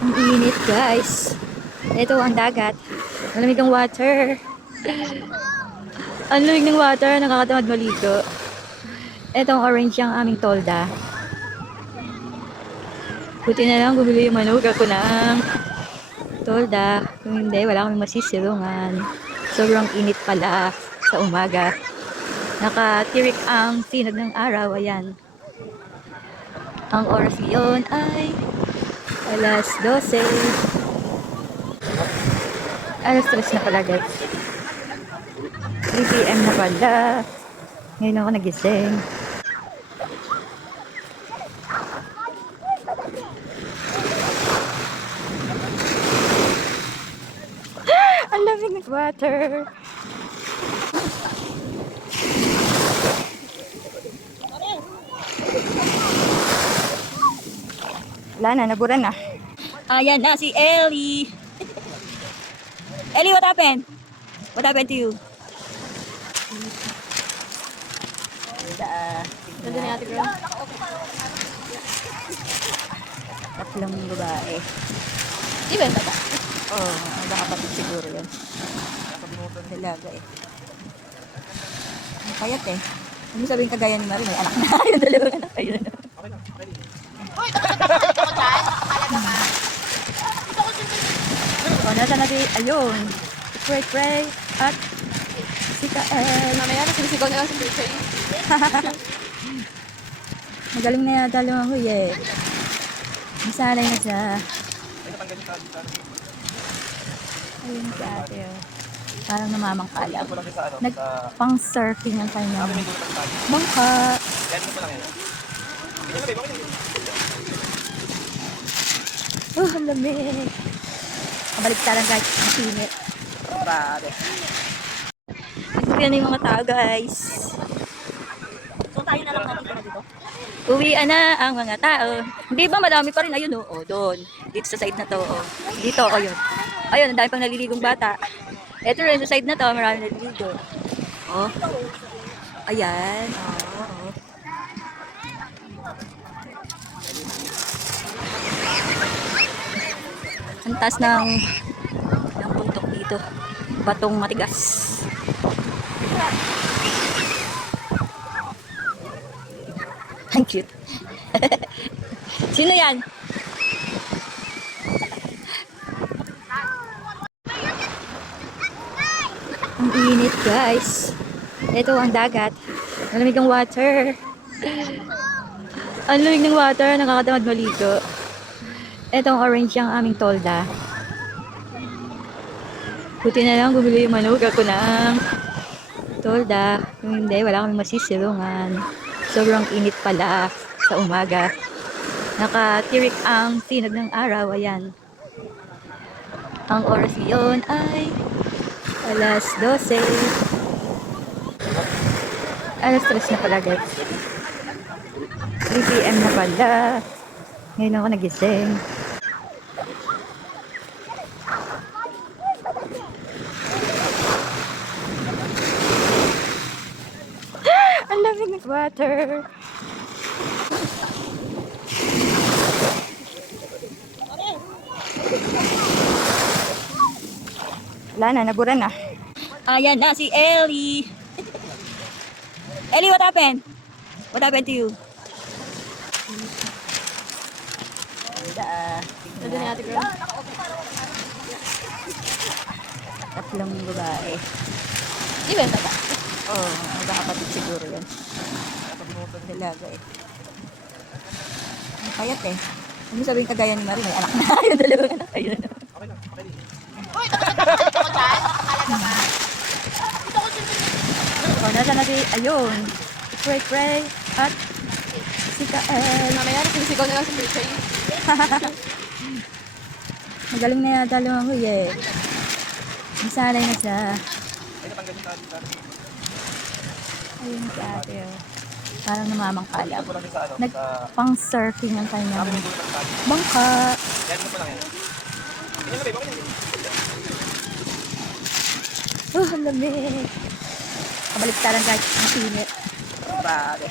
Ang init guys. Ito ang dagat. Malamig ang water. Ang lamig ng water, nakakatamad maligo. Ito ang orange yung aming tolda. Buti na lang bumili yung manok ako ng tolda. Kung hindi, wala kaming masisilungan. Sobrang init pala sa umaga. Nakatirik ang sinag ng araw. Ayan. Ang oras ngayon ay alas 12. Alas 3 na pala guys. 3 PM na pala. Ngayon ako nagising. Ang lamig ng water. Wala na, nabura na. Ayan na si Ellie. Ellie, what happened? What happened to you? Ganda ni ate girl. Tatlong babae. Di ba yung bata? Oh, baka kapatid siguro yan. Dalaga eh. Ang payat eh. Ano sabihin kagaya ni Marie, may anak na. Yung dalawang anak kayo na. Uy, takot ako dyan. Akala naman. O, nasa natin, ayun. Pray. At si Kael. Mamaya na sinisigaw na lang sa picture. Magaling na yata lumangoy eh. Masanay na siya. Ayun si ate oh. Parang namamangkala. Nagpang surfing ang kanya. Bangka. Oh, ang lamig. Kabaliktaran guys. Ang sinit. Grabe. Nagsabihan na yung mga tao guys. So tayo na lang natin dito. Uwian na ang mga tao. Hindi ba madami pa rin? Ayun oh. Oh, doon. Dito sa side na to. Oh. Dito, ayun. Ayun, ang dami pang naliligong bata. Ito rin, sa side na to, marami naliligo. Oh. Ayan. Oh. Ang taas ng bundok dito. Batong matigas. Ang cute. Sino yan? Ang init guys. Ito ang dagat. Malamig ang water. Ang lamig ng water, nakakatamad maligo. Ito ang orange yung aming tolda. Buti na lang bumili yung manok ako ng tolda. Kung hindi, wala kaming masisilungan. Sobrang init pala sa umaga. Nakatirik ang sinag ng araw. Ayan. Ang oras ngayon ay alas 12. Alas 3 na pala guys. 3 PM na pala. Ngayon ako nagising. Ang lamig ng water. Wala na, nabura na. Ayan na si Ellie. Ellie, what happened? What happened to you? Ganda ni ate girl. Tatlong babae. Di ba yung bata? Oh, baka kapatid siguro yan. Dalaga eh. Ang payat eh. Ano sabihin kagaya ni Marie, may anak na. Yung dalawang anak kayo na. Uy, takot ako dyan. Akala naman. O, nasa natin, ayun. Pray. At si Kael. Mamaya na sinisigaw na lang sa picture. Magaling na yata lumangoy eh. Masanay na siya. Ayun si ate oh. Parang namamangkala. Nagpang surfing ang kanya. Bangka. Oh, ang lamig. Kabaliktaran guys. Ang sinit. Grabe.